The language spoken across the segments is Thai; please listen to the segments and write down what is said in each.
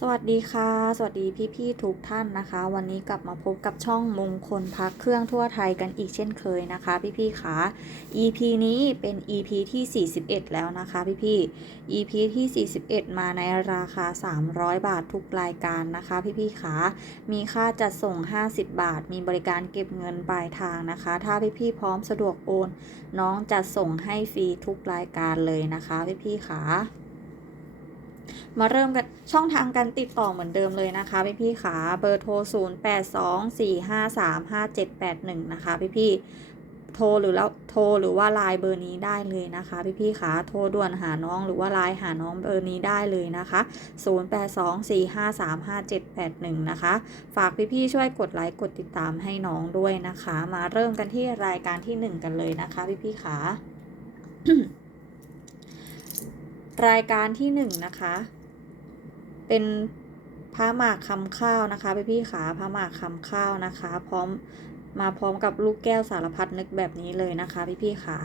สวัสดีค่ะ สวัสดีพี่ๆทุกท่านนะคะ วันนี้กลับมาพบกับช่องมงคลพักเครื่องทั่วไทยกันอีกเช่นเคยนะคะ พี่ๆค่ะ EP นี้เป็น EP ที่ 41 แล้วนะคะพี่ๆ EP ที่ 41 มาในราคา 300 บาททุกรายการนะคะพี่ๆค่ะมีค่าจัดส่ง 50 บาท มีบริการเก็บเงินปลายทางนะคะ ถ้าพี่ๆพร้อมสะดวกโอน น้องจัดส่งให้ฟรีทุกรายการเลยนะคะพี่ๆค่ะ มาเริ่มกันช่องทางการติดต่อเหมือนเดิมเลยนะคะพี่พี่ขาเบอร์โทร 0 8 2 4 5 3 5 7 8 1 นะคะพี่พี่โทรหรือแล้วโทรหรือว่าไลน์เบอร์นี้ได้เลยนะคะพี่พี่ขาโทรด่วนหาน้องหรือว่าไลน์หาน้องเบอร์นี้ได้เลยนะคะ 0 8 2 4 5 3 5 7 8 1 นะคะ ฝากพี่พี่ช่วยกดไลค์กดติดตามให้น้องด้วยนะคะ มาเริ่มกันที่รายการที่ 1 กันเลยนะคะพี่พี่ขา รายการที่หนึ่งนะคะ เป็นพระหมากคำข้าวนะคะพี่พี่ขาพระหมากคำข้าวนะคะ พร้อมมาพร้อมกับลูกแก้วสารพัดนึกแบบนี้เลยนะคะพี่พี่ขา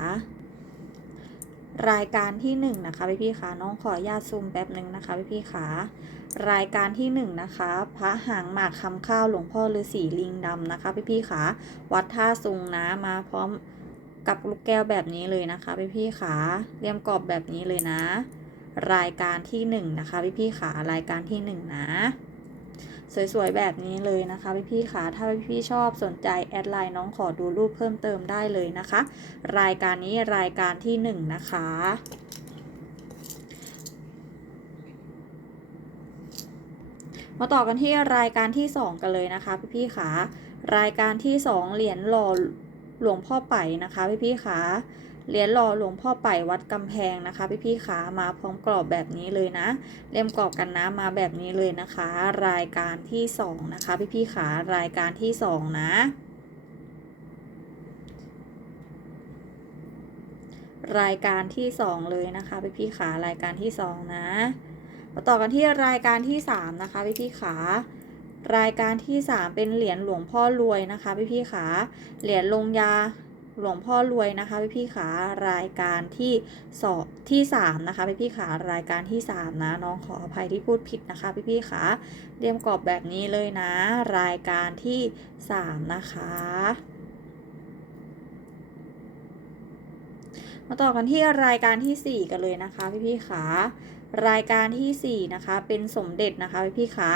รายการที่หนึ่งนะคะพี่พี่ขาน้องขอญาตซูมแป๊บหนึ่งนะคะพี่พี่ขารายการที่หนึ่งนะคะพระหางหมากคำข้าวหลวงพ่อฤาษีลิงดำนะคะพี่พี่ขาวัดท่าซุงนะมาพร้อมกับลูกแก้วแบบนี้เลยนะคะพี่พี่ขาเรียมกรอบแบบนี้เลยนะ รายการที่หนึ่งนะคะพี่พี่ขารายการที่หนึ่งนะสวยๆแบบนี้เลยนะคะพี่พี่ขาถ้าพี่พี่ชอบสนใจแอดไลน์น้องขอดูรูปเพิ่มเติมได้เลยนะคะ รายการนี้รายการที่หนึ่งนะคะมาต่อกันที่รายการที่สองกันเลยนะคะพี่พี่ขารายการที่สองเหรียญหล่อหลวงพ่อไปนะคะพี่พี่ขา เหรียญหล่อหลวงพ่อไปวัดกำแพงนะคะพี่พี่ๆขามาพร้อมกรอบแบบนี้เลยนะ เล่มกรอบกันน้ำมาแบบนี้เลยนะคะ รายการที่สองนะคะ พี่พี่ๆขารายการที่สองนะรายการที่สองเลยนะคะพี่พี่ๆขารายการที่สองนะมาต่อกันที่รายการที่สามนะคะพี่พี่ๆขารายการที่สามเป็นเหรียญหลวงพ่อรวยนะคะพี่พี่ๆขาเหรียญลงยา หลวงพ่อรวยนะคะพี่พี่ขารายการที่สองที่สามนะคะพี่พี่ขารายการที่สามนะน้องขออภัยที่พูดผิดนะคะพี่พี่ขาเรียมกรอบแบบนี้เลยนะ รายการที่สามนะคะ มาต่อกันที่รายการที่ 4 กันเลยนะคะพี่พี่ขารายการที่ 4 นะคะเป็นสมเด็จนะคะพี่พี่ขา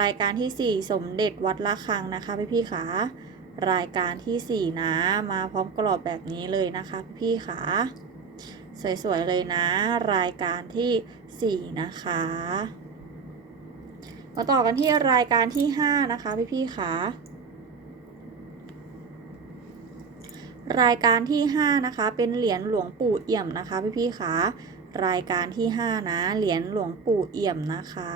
รายการที่ 4 สมเด็จวัดละคังนะคะพี่พี่ขาร รายการที่ 4 นะ มาพร้อมกรอบแบบนี้เลยนะคะพี่ขาสวยๆเลยนะ รายการที่ 4 นะคะมาต่อกันที่รายการที่ 5 นะคะพี่พี่ๆขารายการที่ 5 นะคะ เป็นเหรียญหลวงปู่เอี่ยมนะคะพี่พี่ๆขารายการที่ 5 นะ เหรียญหลวงปู่เอี่ยมนะคะ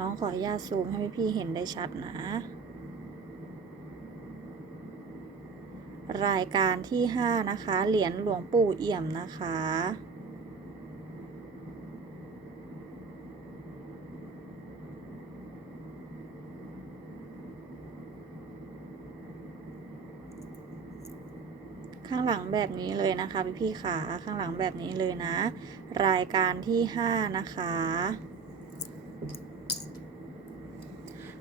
น้องขออนุญาตซูมให้พี่พี่ๆเห็นได้ชัดนะ รายการที่ 5 นะคะ เหรียญหลวงปู่เอี่ยมนะคะ ข้างหลังแบบนี้เลยนะคะพี่พี่ขาข้างหลังแบบนี้เลยนะ รายการที่ 5 นะคะ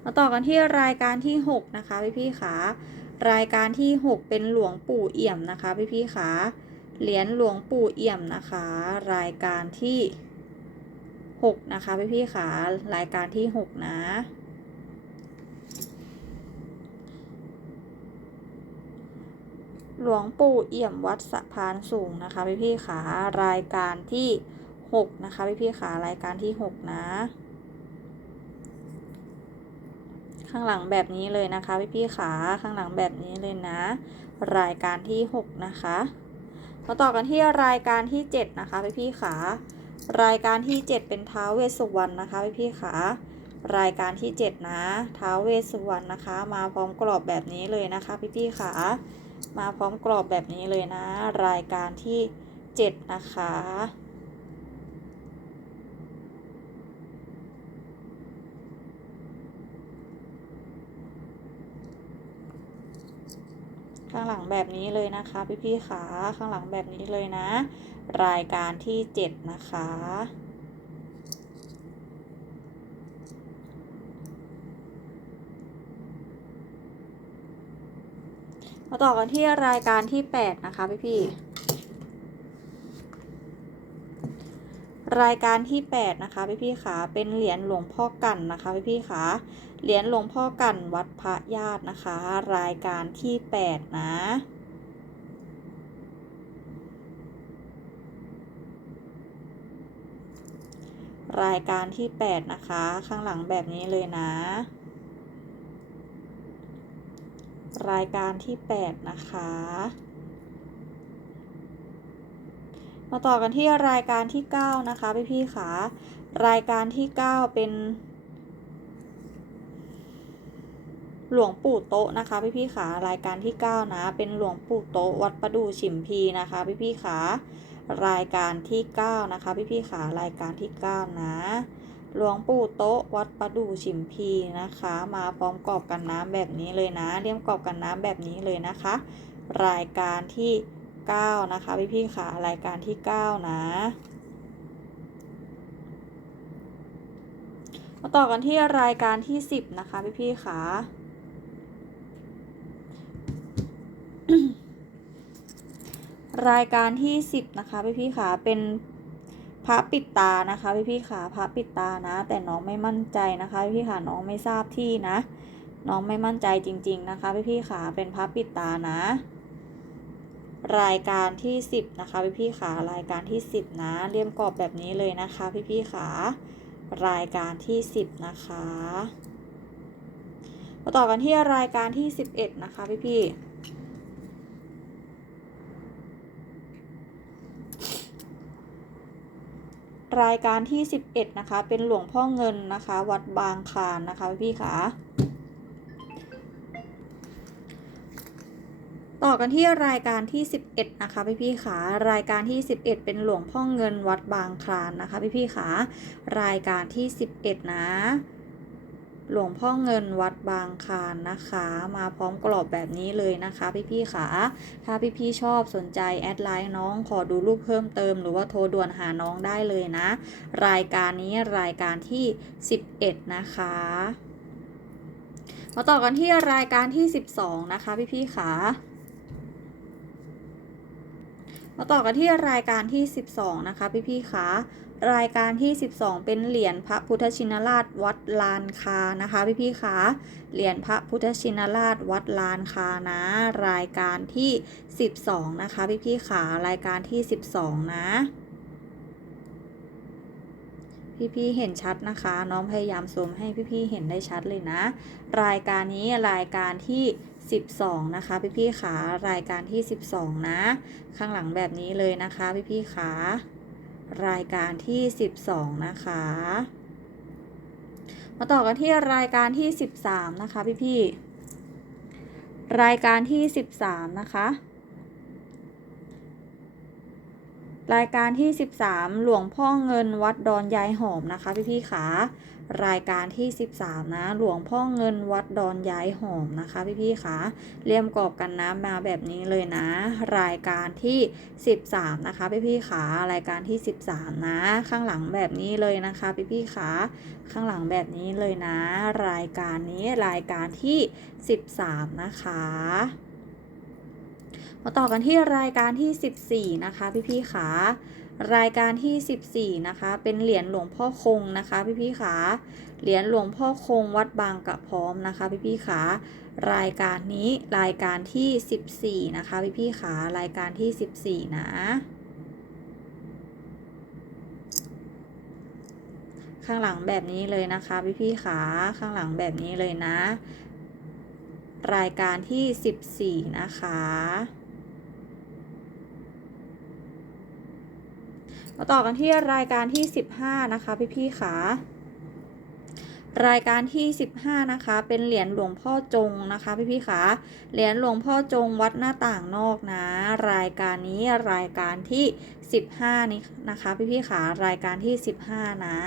มาต่อกันที่รายการที่ 6 นะคะพี่พี่ขา รายการที่ 6 เป็นหลวงปู่เอี่ยมนะคะพี่พี่ขาเหรียญหลวงปู่เอี่ยมนะคะ รายการที่ 6 นะคะพี่พี่ขารายการที่ 6 นะหลวงปู่เอี่ยมวัดสะพานสูงนะคะพี่พี่ขารายการที่ 6 นะคะพี่พี่ขารายการที่ 6 นะ ข้างหลังแบบนี้เลยนะคะพี่พี่ๆขาข้างหลังแบบนี้เลยนะ รายการที่ 6 นะคะมาต่อกันที่รายการที่ 7 นะคะพี่พี่ๆขารายการที่ 7 เป็นท้าวเวสสุวรรณนะคะพี่พี่ๆขารายการที่ 7 นะท้าวเวสสุวรรณนะคะ มาพร้อมกรอบแบบนี้เลยนะคะพี่พี่ๆขามาพร้อมกรอบแบบนี้เลยนะ รายการที่ 7 นะคะ ข้างหลังแบบนี้เลยนะคะ พี่ๆขาข้างหลังแบบนี้เลยนะ รายการที่ 7 นะคะมาต่อกันที่รายการที่ 8 นะคะพี่พี่ รายการที่ 8 นะคะพี่พี่ขาเป็นเหรียญหลวงพ่อกันนะคะพี่พี่ขา เหรียญหลวงพ่อกันวัดพระญาตินะคะ รายการที่แปดนะรายการที่แปดนะคะ ข้างหลังแบบนี้เลยนะ รายการที่แปดนะคะ มาต่อกันที่รายการที่เก้านะคะพี่พี่ๆค่ะรายการที่เก้าเป็น หลวงปู่โต๊ะนะคะ พี่พี่ๆค่ะรายการที่เก้านะ เป็นหลวงปู่โต๊ะวัดประดู่ฉิมพีนะคะ พี่พี่ๆค่ะรายการที่เก้านะคะ พี่พี่ๆค่ะรายการที่เก้านะหลวงปู่โต๊ะวัดประดู่ฉิมพีนะคะ มาพร้อมกรอบกันน้ำแบบนี้เลยนะเรียมกรอบกันน้ำแบบนี้เลยนะคะ รายการที่เก้านะคะ พี่พี่ๆค่ะรายการที่เก้านะมาต่อกันที่รายการที่สิบนะคะ พี่พี่ๆค่ะ รายการที่สิบนะคะพี่พี่ๆค่ะเป็นพระปิดตานะคะพี่พี่ๆค่ะพระปิดตานะ แต่น้องไม่มั่นใจนะคะพี่พี่ๆค่ะน้องไม่ทราบที่นะ น้องไม่มั่นใจจริง ๆ นะคะพี่พี่ๆค่ะเป็นพระปิดตานะ รายการที่สิบนะคะพี่พี่ๆค่ะรายการที่สิบนะเรียมกรอบแบบนี้เลยนะคะพี่พี่ๆค่ะรายการที่สิบนะคะมาต่อกันที่รายการที่สิบเอ็ดนะคะพี่พี่ รายการที่ 11 นะคะ เป็นหลวงพ่อเงินนะคะ วัดบางคานนะคะพี่ขาต่อกันที่รายการที่ 11 นะคะพี่พี่ขารายการที่ 11 เป็นหลวงพ่อเงินวัดบางคลานนะคะพี่พี่ขารายการที่ 11 นะ หลวงพ่อเงินวัดบางคานนะคะ มาพร้อมกรอบแบบนี้เลยนะคะพี่ๆค่ะถ้าพี่ๆชอบสนใจแอดไลน์น้องขอดูรูปเพิ่มเติม หรือว่าโทรด่วนหาน้องได้เลยนะ รายการนี้รายการที่ 11 นะคะมาต่อกันที่รายการที่ 12 นะคะพี่ๆค่ะมาต่อกันที่รายการที่ 12 นะคะพี่ๆค่ะ รายการที่ 12 เป็นเหรียญพระพุทธชินราชวัดลานคานะคะพี่ๆค่ะเหรียญพระพุทธชินราชวัดลานคานะ รายการที่ 12 นะคะพี่ๆค่ะรายการที่ 12 นะ พี่ๆเห็นชัดนะคะ น้องพยายามซูมให้พี่ๆเห็นได้ชัดเลยนะ รายการนี้รายการที่12 นะคะ พี่ๆขารายการที่ 12 นะ ข้างหลังแบบนี้เลยนะคะ พี่ๆขา รายการที่ 12 นะคะ มาต่อกันที่รายการที่ 13 นะคะพี่พี่รายการที่ 13 นะคะ รายการที่ 13 หลวงพ่อเงินวัดดอนยายหอมนะคะพี่พี่ขา รายการที่ 13 นะ หลวงพ่อเงินวัดดอนย้ายหอมนะคะ พี่ๆขาเลี่ยมกรอบกันน้ำมาแบบนี้เลยนะ รายการที่ 13 นะคะ พี่ๆขารายการที่ 13 นะ ข้างหลังแบบนี้เลยนะคะ พี่ๆขาข้างหลังแบบนี้เลยนะ รายการนี้รายการที่ 13 นะคะมาต่อกันที่รายการที่ 14 นะคะ พี่ๆขา รายการที่ 14 นะคะ เป็นเหรียญหลวงพ่อคงนะคะพี่ๆขาเหรียญหลวงพ่อคงวัดบางกระพร้อมนะคะพี่ๆขารายการนี้รายการที่ 14 นะคะพี่ๆขารายการที่ 14 นะข้างหลังแบบนี้เลยนะคะพี่ๆขาข้างหลังแบบนี้เลยนะ รายการที่ 14 นะคะ มาต่อกันที่รายการที่ 15 นะคะ พี่ๆค่ะรายการที่ 15 นะคะ เป็นเหรียญหลวงพ่อจงนะคะ พี่ๆค่ะเหรียญหลวงพ่อจงวัดหน้าต่างนอกนะ รายการนี้รายการที่ 15 นี้นะคะ พี่ๆค่ะรายการที่ 15 นะ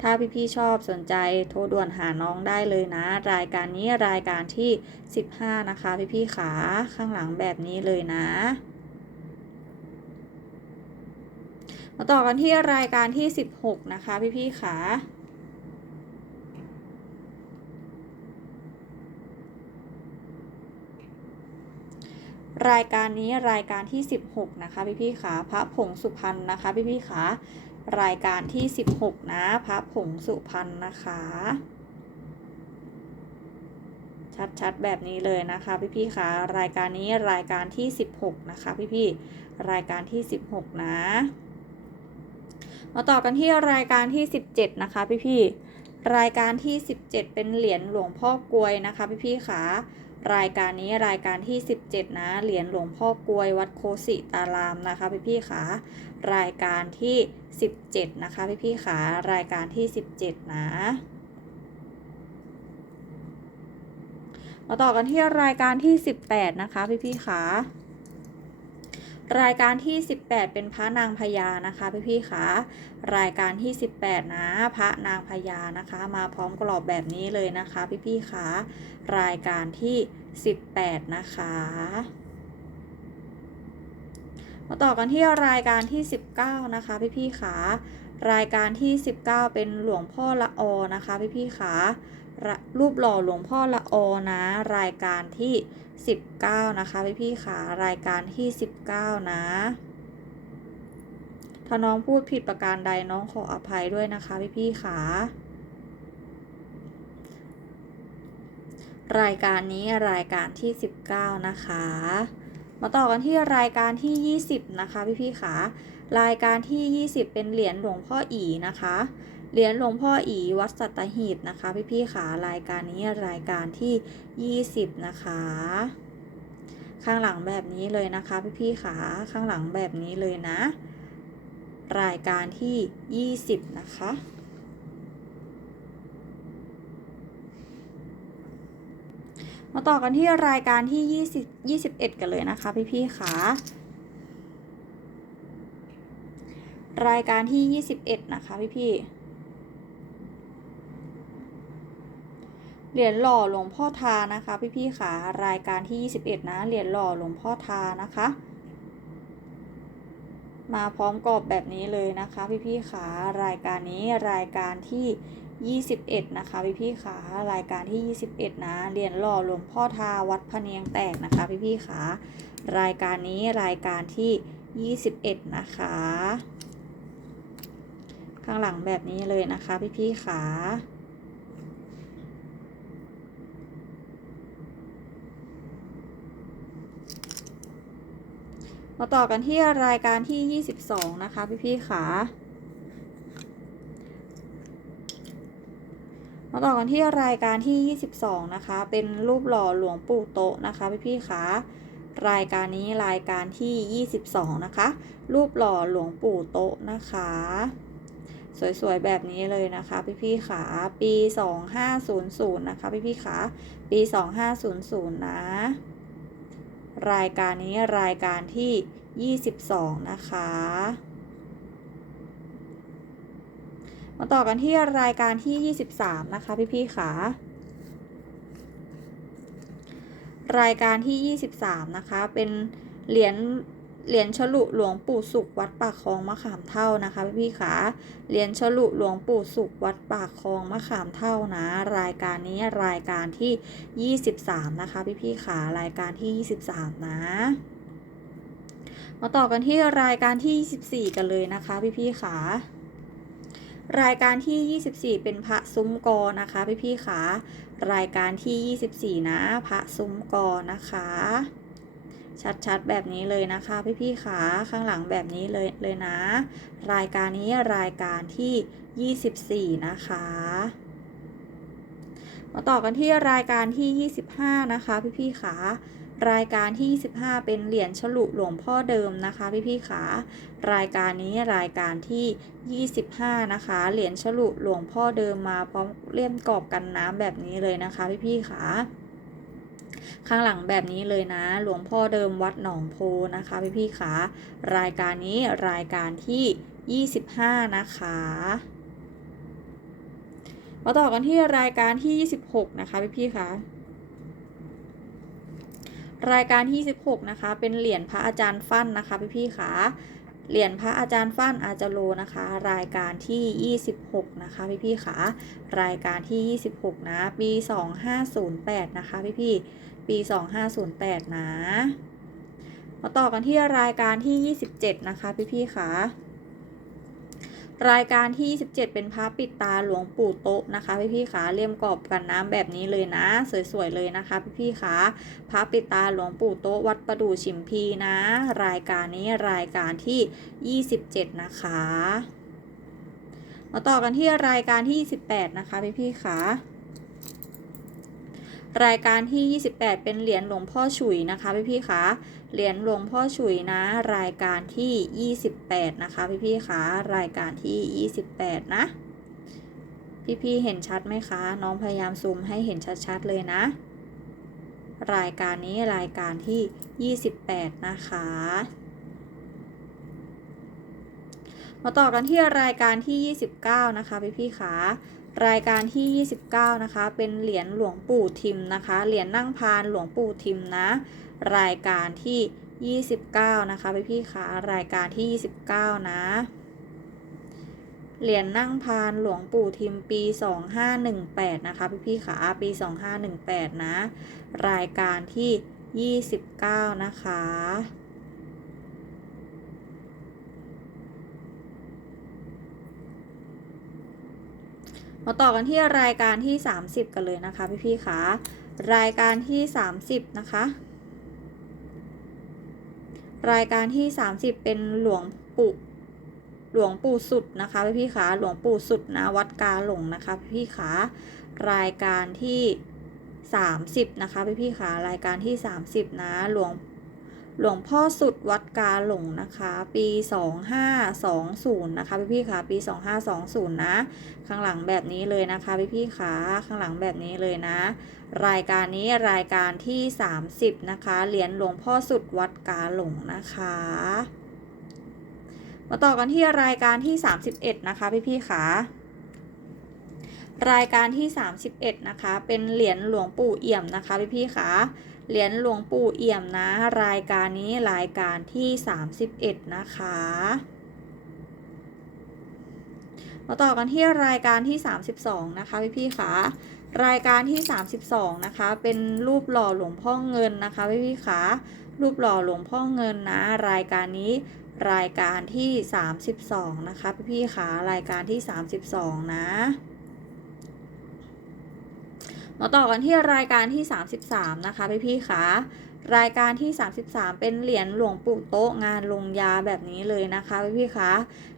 ถ้าพี่ๆชอบสนใจโทรด่วนหาน้องได้เลยนะ รายการนี้รายการที่ 15 นะคะ พี่ๆขาข้างหลังแบบนี้เลยนะ มาต่อกันที่รายการที่ 16 นะคะ พี่ๆขารายการนี้รายการที่ 16 นะคะ พี่พี่ๆขาพระผงสุพรรณนะคะพี่พี่ๆขารายการที่ 16 นะพระผงสุพรรณนะคะ ชัดๆ แบบนี้เลยนะคะ พี่พี่ๆขารายการนี้รายการที่ 16 นะคะ พี่พี่ๆรายการที่ 16 นะ มาต่อกันที่รายการที่ 17 นะคะพี่พี่ๆรายการที่ 17 เป็นเหรียญหลวงพ่อกลวยนะคะพี่พี่ๆขารายการนี้รายการที่ 17 นะเหรียญหลวงพ่อกลวยวัดโคสิตารามนะคะพี่พี่ๆขารายการที่ 17 นะคะพี่พี่ๆขารายการที่ 17 นะมาต่อกันที่รายการที่ 18 นะคะพี่พี่ๆขา รายการที่ 18 เป็นพระนางพญานะคะพี่พี่ๆขารายการที่ 18 นะพระนางพญานะคะ มาพร้อมกรอบแบบนี้เลยนะคะพี่พี่ๆขารายการที่ 18 นะคะมาต่อกันที่รายการที่ 19 นะคะพี่พี่ๆขารายการที่ 19 เป็นหลวงพ่อละออนะคะพี่พี่ๆขาระ รูปหล่อหลวงพ่อละออนะ รายการที่ 19 นะคะพี่พี่ขารายการที่ 19 นะ ถ้าน้องพูดผิดประการใดน้องขออภัยด้วยนะคะพี่พี่ขารายการนี้รายการที่ 19 นะคะ มาต่อกันที่รายการที่ 20 นะคะพี่พี่ขารายการที่ 20 เป็นเหรียญหลวงพ่ออีนะคะ เหรียญหลวงพ่ออีวัดสัตหีบนะคะพี่พี่ๆขารายการนี้รายการที่ 20 นะคะ ข้างหลังแบบนี้เลยนะคะพี่พี่ๆขาข้างหลังแบบนี้เลยนะ รายการที่ 20 นะคะมาต่อกันที่รายการที่ 20 21 กันเลยนะคะพี่พี่ๆขารายการที่ 21 นะคะพี่พี่ๆ เหรียญหล่อหลวงพ่อทานะคะ พี่พี่ขารายการที่ 21 นะ เหรียญหล่อหลวงพ่อทานะคะ มาพร้อมกรอบแบบนี้เลยนะคะ พี่พี่ขารายการนี้รายการที่21 นะคะ พี่พี่ขารายการที่ 21 นะเหรียญหล่อหลวงพ่อทาวัดพะเนียงแตกนะคะ พี่พี่ขารายการนี้รายการที่ 21 นะคะ ข้างหลังแบบนี้เลยนะคะ พี่พี่ขา มาต่อกันที่รายการที่ 22 นะคะ พี่พี่ขามาต่อกันที่รายการที่ 22 นะคะ เป็นรูปหล่อหลวงปู่โตะนะคะพี่พี่ขารายการนี้รายการที่ 22 นะคะ รูปหล่อหลวงปู่โตะนะคะ สวยๆแบบนี้เลยนะคะพี่พี่ๆขาปี 2500 นะคะพี่พี่ๆขาปี 2500 นะ รายการนี้รายการที่ 22 นะคะ มาต่อกันที่รายการที่ 23 นะคะ พี่พี่ๆขารายการที่ 23 นะคะ เป็นเหรียญ เหรียญฉลุหลวงปู่สุขวัดปากคลองมะขามเท่านะคะพี่พี่ขาเหรียญฉลุหลวงปู่สุขวัดปากคลองมะขามเท่านะ รายการนี้รายการที่ 23 นะคะพี่พี่ขารายการที่ 23 นะมาต่อกันที่รายการที่ 24 กันเลยนะคะพี่พี่ขารายการที่ 24 เป็นพระซุ้มกอนะคะพี่พี่ขารายการที่ 24 นะ พระซุ้มกอนะคะ ชัดๆ แบบนี้เลยนะคะพี่ๆขาข้างหลังแบบนี้เลยเลยนะ รายการนี้รายการที่ 24 นะคะ มาต่อกันที่รายการที่ 25 นะคะพี่ๆขารายการที่ 25 เป็นเหรียญฉลุหลวงพ่อเดิมนะคะพี่ๆขารายการนี้รายการที่ 25 นะคะ เหรียญฉลุหลวงพ่อเดิมมาพร้อมเลี่ยมกรอบกันน้ำแบบนี้เลยนะคะพี่ๆขา ข้างหลังแบบนี้เลยนะ หลวงพ่อเดิมวัดหนองโพนะคะพี่พี่ๆขารายการนี้รายการที่ 25 นะคะมาต่อกันที่รายการที่ 26 นะคะพี่พี่ๆคะรายการที่ 26 นะคะ เป็นเหรียญพระอาจารย์ฟั่นนะคะพี่พี่ๆคะเหรียญพระอาจารย์ฟั่นอาจารโลนะคะ รายการที่ 26 นะคะพี่พี่ๆคะรายการที่ 26 นะ ปี 2508 นะคะพี่พี่ๆ ปี 2508 นะมาต่อกันที่รายการที่ 27 นะคะ พี่ๆค่ะรายการที่ 27 เป็นพระปิดตาหลวงปู่โต๊ะนะคะ พี่ๆค่ะเลี่ยมกรอบกันน้ำแบบนี้เลยนะ สวยๆเลยนะคะ พี่ๆค่ะพระปิดตาหลวงปู่โต๊ะวัดประดู่ฉิมพีนะ รายการนี้รายการที่ 27 นะคะ มาต่อกันที่รายการที่ 28 นะคะ พี่ๆค่ะ รายการที่ 28 เป็นเหรียญหลวงพ่อฉุยนะคะพี่ๆคะเหรียญหลวงพ่อฉุยนะ รายการที่ 28 นะคะพี่ๆคะรายการที่ 28 นะ พี่ๆเห็นชัดไหมคะ น้องพยายามซูมให้เห็นชัดๆเลยนะ รายการนี้รายการที่ 28 นะคะมาต่อกันที่รายการที่ 29 นะคะพี่ๆคะ รายการที่ 29 นะคะ เป็นเหรียญหลวงปู่ทิมนะคะ เหรียญนั่งพานหลวงปู่ทิมนะ รายการที่ 29 นะคะพี่พี่ๆคะรายการที่ 29 นะเหรียญนั่งพานหลวงปู่ทิมปี 2518 นะคะ พี่พี่ๆคะปี 2518 นะ รายการที่ 29 นะคะ มาต่อกันที่รายการที่ 30 กันเลยนะคะพี่พี่ๆคะรายการที่ 30 นะคะ รายการที่ 30 เป็นหลวงปู่หลวงปู่สุดนะคะพี่พี่ๆคะหลวงปู่สุดนะวัดกาหลงนะคะพี่พี่ๆคะรายการที่ 30 นะคะพี่พี่ๆคะรายการที่ 30 นะหลวง หลวงพ่อสุดวัดกาหลงนะคะ ปี 2520 นะคะพี่พี่ๆคะปี 2520 นะ ข้างหลังแบบนี้เลยนะคะพี่พี่ขาข้างหลังแบบนี้เลยนะ รายการนี้รายการที่ 30 นะคะเหรียญหลวงพ่อสุดวัดกาหลงนะคะมาต่อกันที่รายการที่ 31 นะคะพี่พี่ขารายการที่ 31 นะคะ เป็นเหรียญหลวงปู่เอี่ยมนะคะพี่พี่ขา เหรียญหลวงปู่เอี่ยมนะ รายการนี้รายการที่ 31 นะคะมาต่อกันที่รายการที่ 32 นะคะพี่พี่ๆคะรายการที่ 32 นะคะ เป็นรูปหล่อหลวงพ่อเงินนะคะพี่พี่ๆคะรูปหล่อหลวงพ่อเงินนะ รายการนี้รายการที่ 32 นะคะพี่พี่ๆคะรายการที่ 32 นะ มาต่อกันที่รายการที่ 33 นะคะพี่พี่ๆคะรายการที่ 33 เป็นเหรียญหลวงปู่โต๊ะงานลงยาแบบนี้เลยนะคะพี่พี่ๆคะ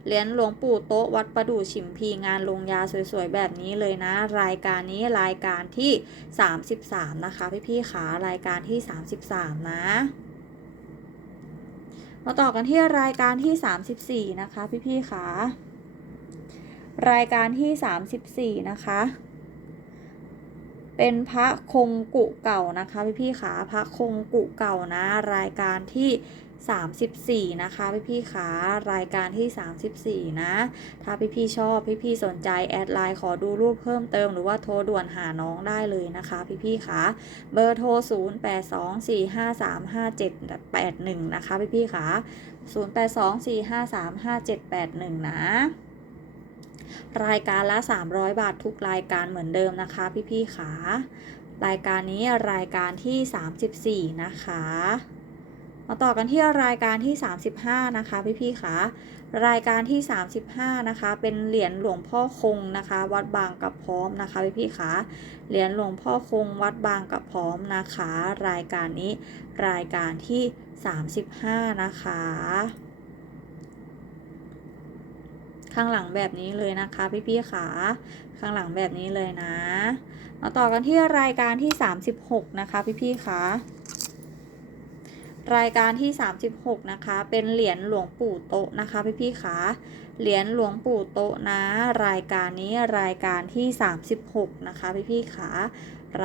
เหรียญหลวงปู่โต๊ะวัดประดู่ฉิมพีงานลงยาสวยๆแบบนี้เลยนะ รายการนี้รายการที่ 33 นะคะพี่ๆขารายการที่ 33 นะมาต่อกันที่รายการที่ 34 นะคะพี่ๆขารายการที่ 34 นะคะ เป็นพระคงกุเก่านะคะพี่พี่ขาพระคงกุเก่านะ รายการที่ 34 นะคะพี่พี่ขารายการที่ 34 นะ ถ้าพี่พี่ชอบพี่พี่สนใจแอดไลน์ขอดูรูปเพิ่มเติมหรือว่าโทรด่วนหาน้องได้เลยนะคะพี่พี่ขาเบอร์โทร 0824535781 นะคะพี่พี่ขา0824535781 นะ รายการละ 300 บาททุกรายการเหมือนเดิมนะคะ พี่ๆขารายการนี้รายการที่ 34 นะคะ มาต่อกันที่รายการที่ 35 นะคะ พี่ๆขารายการที่ 35 นะคะ เป็นเหรียญหลวงพ่อคงนะคะ วัดบางกระพร้อมนะคะพี่ๆขาเหรียญหลวงพ่อคงวัดบางกระพร้อมนะคะ รายการนี้รายการที่ 35 นะคะ ข้างหลังแบบนี้เลยนะคะ พี่ๆขาข้างหลังแบบนี้เลยนะมาต่อกันที่รายการที่ 36 นะคะ พี่ๆขารายการที่ 36 นะคะ เป็นเหรียญหลวงปู่โตะนะคะ พี่ๆขาเหรียญหลวงปู่โตะนะ รายการนี้รายการที่ 36 นะคะ พี่ๆขา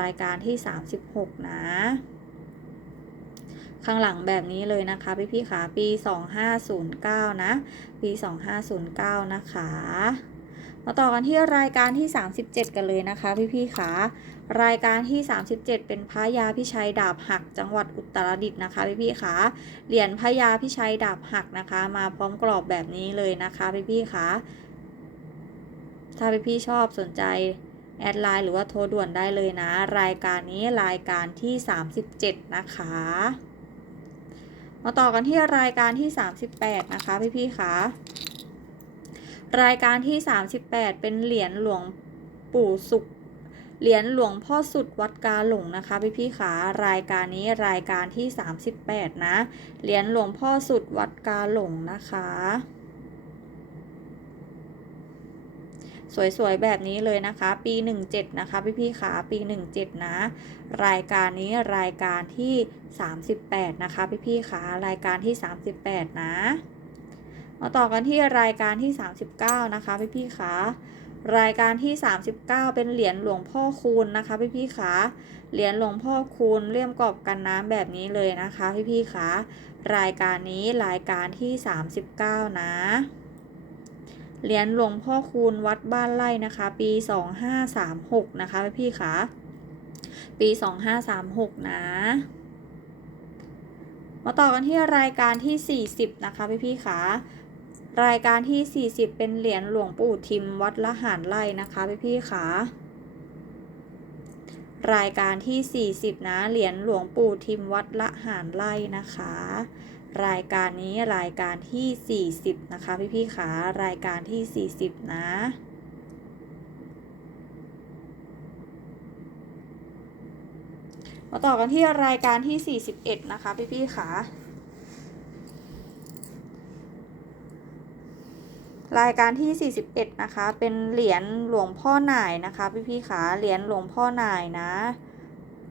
รายการที่ 36 นะ ข้างหลังแบบนี้เลยนะคะพี่พี่ขาปี 2509 นะ ปี 2509 นะคะมาต่อกันที่รายการที่ 37 กันเลยนะคะ พี่พี่ขารายการที่ 37 เป็นพระยาพิชัยดาบหักจังหวัดอุตรดิตถ์นะคะ พี่พี่ขาเหรียญพระยาพิชัยดาบหักนะคะ มาพร้อมกรอบแบบนี้เลยนะคะ พี่พี่ขาถ้าพี่พี่ชอบสนใจแอดไลน์หรือว่าโทรด่วนได้เลยนะ รายการนี้รายการที่ 37 นะคะ มาต่อกันที่รายการที่ 38 นะคะพี่พี่ๆคะรายการที่ 38 เป็นเหรียญหลวงปู่สุขเหรียญหลวงพ่อสุดวัดกาหลงนะคะพี่พี่ๆคะรายการนี้รายการที่ 38 นะ เหรียญหลวงพ่อสุดวัดกาหลงนะคะ สวยๆแบบนี้เลยนะคะ ปี 17 นะคะพี่พี่ๆขาปี 17 นะ รายการนี้รายการที่ 38 นะคะพี่พี่ๆขารายการที่ 38 นะมาต่อกันที่รายการที่ 39 นะคะพี่พี่ๆขารายการที่ 39 เป็นเหรียญหลวงพ่อคูณนะคะพี่พี่ๆขาเหรียญหลวงพ่อคูณเลี่ยมกรอบกันน้ำแบบนี้เลยนะคะพี่พี่ๆขารายการนี้รายการที่ 39 นะ เหรียญหลวงพ่อคูณวัดบ้านไร่นะคะ ปี 2536 นะคะพี่ๆคะปี 2536 นะ มาต่อกันที่รายการที่ 40 นะคะพี่ๆคะรายการที่ 40 เป็นเหรียญหลวงปู่ทิมวัดละหารไร่นะคะพี่ๆคะรายการที่ 40 นะ เหรียญหลวงปู่ทิมวัดละหารไร่นะคะ รายการนี้รายการที่ 40 นะคะพี่พี่ๆขารายการที่ 40 นะมาต่อกันที่รายการที่ 41 นะคะพี่พี่ๆขารายการที่ 41 นะคะ เป็นเหรียญหลวงพ่อหน่ายนะคะ พี่พี่ๆขาเหรียญหลวงพ่อหน่ายนะ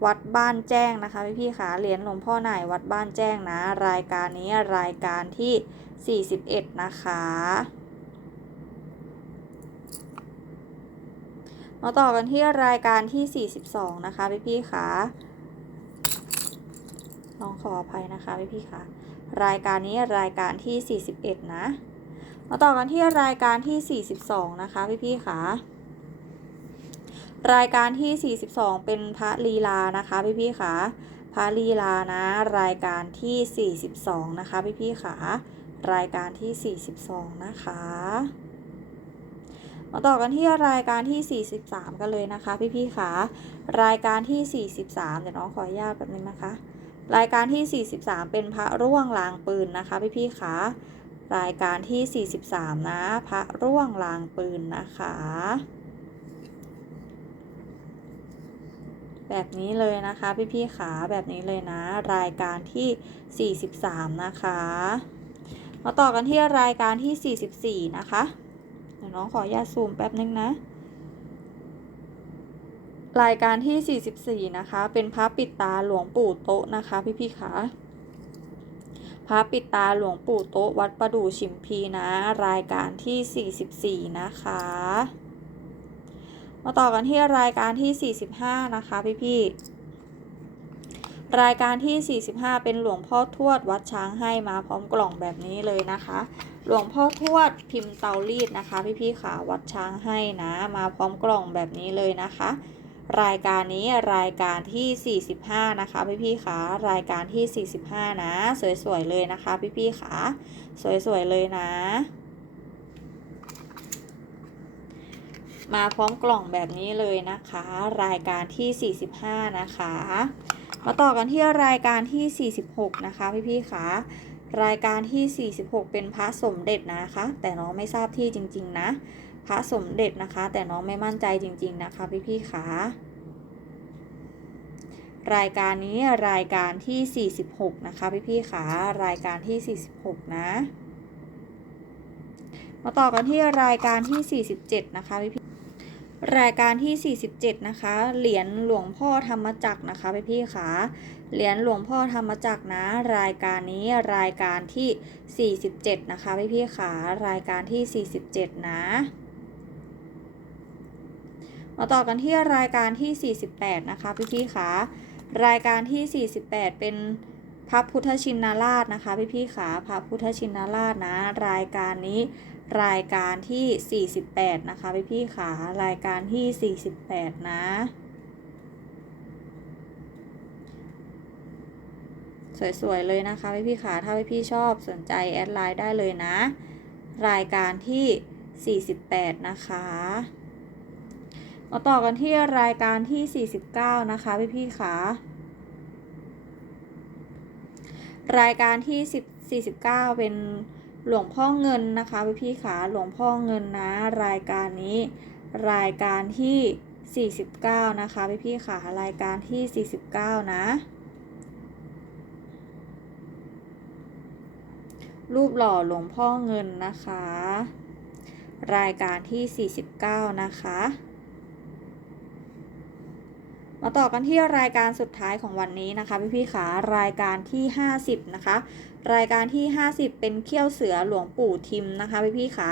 วัดบ้านแจ้งนะคะพี่พี่ขาเหรียญหลวงพ่อหน่ายวัดบ้านแจ้งนะ รายการนี้รายการที่ 41 นะคะมาต่อกันที่รายการที่ 42 นะคะพี่พี่ขาลองขออภัยนะคะพี่พี่ขารายการนี้รายการที่ 41 นะ มาต่อกันที่รายการที่ 42 นะคะพี่พี่ขา รายการที่ 42 เป็นพระลีลานะคะพี่พี่ขาพระลีลานะ รายการที่ 42 นะคะพี่พี่ขารายการที่ 42 นะคะ มาต่อกันที่รายการที่ 43 กันเลยนะคะพี่พี่ขารายการที่ 43 เดี๋ยวน้องขออนุญาตแป๊บนึงนะคะ รายการที่ 43 เป็นพระร่วงลางปืนนะคะพี่พี่ขารายการที่ 43 นะ พระร่วงลางปืนนะคะ แบบนี้เลยนะคะ พี่ๆขาแบบนี้เลยนะ รายการที่ 43 นะคะมาต่อกันที่รายการที่ 44 นะคะเดี๋ยวน้องขออนุญาตซูมแป๊บนึงนะ รายการที่ 44 นะคะ เป็นพระปิดตาหลวงปู่โต๊ะนะคะ พี่ๆขาพระปิดตาหลวงปู่โต๊ะวัดประดู่ชิมพีนะ รายการที่ 44 นะคะ มาต่อกันที่รายการที่ 45 นะคะพี่ๆรายการที่ 45 เป็นหลวงพ่อทวดวัดช้างให้มาพร้อมกล่องแบบนี้เลยนะคะ หลวงพ่อทวดพิมพ์เตารีดนะคะ พี่ๆขาวัดช้างให้นะมาพร้อมกล่องแบบนี้เลยนะคะ รายการนี้รายการที่ 45 นะคะ พี่ๆขารายการที่ 45 นะ สวยๆเลยนะคะ พี่ๆขาสวยๆเลยนะ มาพร้อมกล่องแบบนี้เลยนะคะ รายการที่ 45 นะคะ มาต่อกันที่รายการที่ 46 นะคะ พี่ๆขารายการที่ 46 เป็นพระสมเด็จนะคะ แต่น้องไม่ทราบที่จริง ๆ นะ พระสมเด็จนะคะ แต่น้องไม่มั่นใจจริง ๆ นะคะ พี่ๆขารายการนี้รายการที่ 46 นะคะ พี่ๆขารายการที่ 46 นะ มาต่อกันที่รายการที่ 47 นะคะพี่ รายการที่ 47 นะคะ เหรียญหลวงพ่อธรรมจักรนะคะพี่ๆขาเหรียญหลวงพ่อธรรมจักรนะ รายการนี้รายการที่ 47 นะคะพี่ๆขารายการที่ 47 นะ มาต่อกันที่รายการที่ 48 นะคะพี่ๆขารายการที่ 48 เป็นพระพุทธชินราชนะคะพี่ๆขาพระพุทธชินราชนะ รายการนี้ รายการที่ 48 นะคะพี่ๆขารายการที่ 48 นะ สวย ๆ เลยนะคะพี่ๆขาถ้าพี่ๆชอบสนใจแอดไลน์ได้เลยนะ รายการที่ 48 นะคะมาต่อกันที่รายการที่ 49 นะคะพี่ๆขารายการที่10 49 เป็น หลวงพ่อเงินนะคะพี่พี่ขาหลวงพ่อเงินนะรายการนี้ รายการที่ 49 นะคะพี่พี่ขารายการที่ 49 นะ รูปหล่อหลวงพ่อเงินนะคะ รายการที่ 49 นะคะมาต่อกันที่รายการสุดท้ายของวันนี้นะคะพี่พี่ขารายการที่ 50 นะคะ รายการที่ 50 เป็นเขี้ยวเสือหลวงปู่ทิมนะคะพี่พี่ขา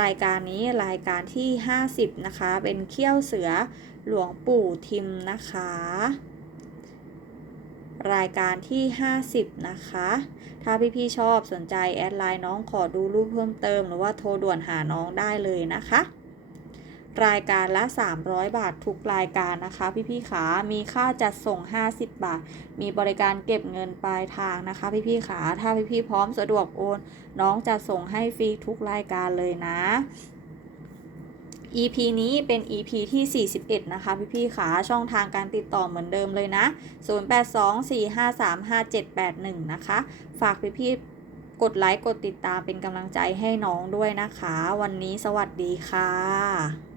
รายการนี้รายการที่ 50 นะคะ เป็นเขี้ยวเสือหลวงปู่ทิมนะคะ รายการที่ 50 นะคะ ถ้าพี่ๆชอบสนใจแอดไลน์น้องขอดูรูปเพิ่มเติม หรือว่าโทรด่วนหาน้องได้เลยนะคะ รายการละ 300 บาททุกรายการนะคะ พี่ๆขามีค่าจัดส่ง 50 บาท มีบริการเก็บเงินปลายทางนะคะ พี่ๆขาถ้าพี่ๆพร้อมสะดวกโอน น้องจะส่งให้ฟรีทุกรายการเลยนะ EP นี้เป็น EP ที่ 41 นะคะ พี่ๆขาช่องทางการติดต่อเหมือนเดิมเลยนะ 0824535781 นะคะ ฝากพี่ๆกดไลค์ กดติดตามเป็นกำลังใจให้น้องด้วยนะคะ วันนี้สวัสดีค่ะ